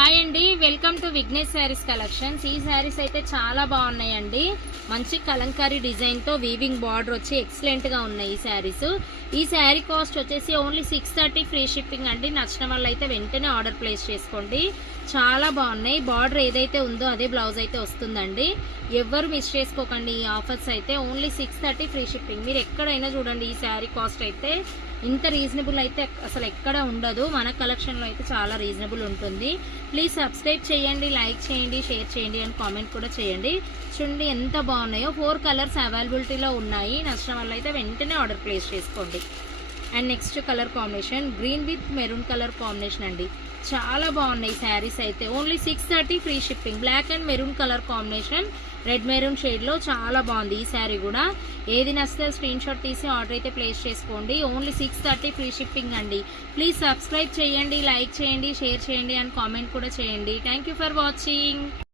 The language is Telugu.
హాయ్ అండి, welcome to Vignesh saris collections. ఈ శారీస్ అయితే చాలా బాగున్నాయండి. మంచి కలంకారీ డిజైన్ తో వీవింగ్ బార్డర్ వచ్చి ఎక్సలెంట్ గా ఉన్నాయి ఈ శారీ కాస్ట్ వచ్చేసి ఓన్లీ 630 ఫ్రీ షిప్పింగ్ అండి. నచ్చిన వాళ్ళు అయితే వెంటనే ఆర్డర్ ప్లేస్ చేసుకోండి. చాలా బాగున్నాయి. బార్డర్ ఏదైతే ఉందో అదే బ్లౌజ్ అయితే వస్తుందండి. ఎవరు మిస్ చేసుకోకండి. ఈ ఆఫర్స్ అయితే ఓన్లీ 630 ఫ్రీ షిప్పింగ్. మీరు ఎక్కడైనా చూడండి, ఈ శారీ కాస్ట్ అయితే ఇంత రీజనబుల్ అయితే అసలు ఎక్కడ ఉండదు. మన కలెక్షన్లో అయితే చాలా రీజనబుల్ ఉంటుంది. ప్లీజ్ సబ్స్క్రైబ్ చేయండి, లైక్ చేయండి, షేర్ చేయండి అండ్ కామెంట్ కూడా చేయండి. చూడండి ఎంత బాగున్నాయో. 4 కలర్స్ అవైలబిలిటీలో ఉన్నాయి. నచ్చిన వాళ్ళు అయితే వెంటనే ఆర్డర్ ప్లేస్ చేసుకోండి. And next colour combination green with maroon colour combination అండి. చాలా బాగున్నాయి శారీస్ అయితే. Only 630 free shipping. Black and maroon colour combination, red maroon shade లో చాలా బాగుంది ఈ శారీ కూడా. ఏది నచ్చితే స్క్రీన్ షాట్ తీసి ఆర్డర్ అయితే ప్లేస్ చేసుకోండి. ఓన్లీ 630 ఫ్రీ షిప్పింగ్ అండి. ప్లీజ్ సబ్స్క్రైబ్ చేయండి, లైక్ చేయండి, షేర్ చేయండి అండ్ కామెంట్ కూడా చేయండి. Thank for watching.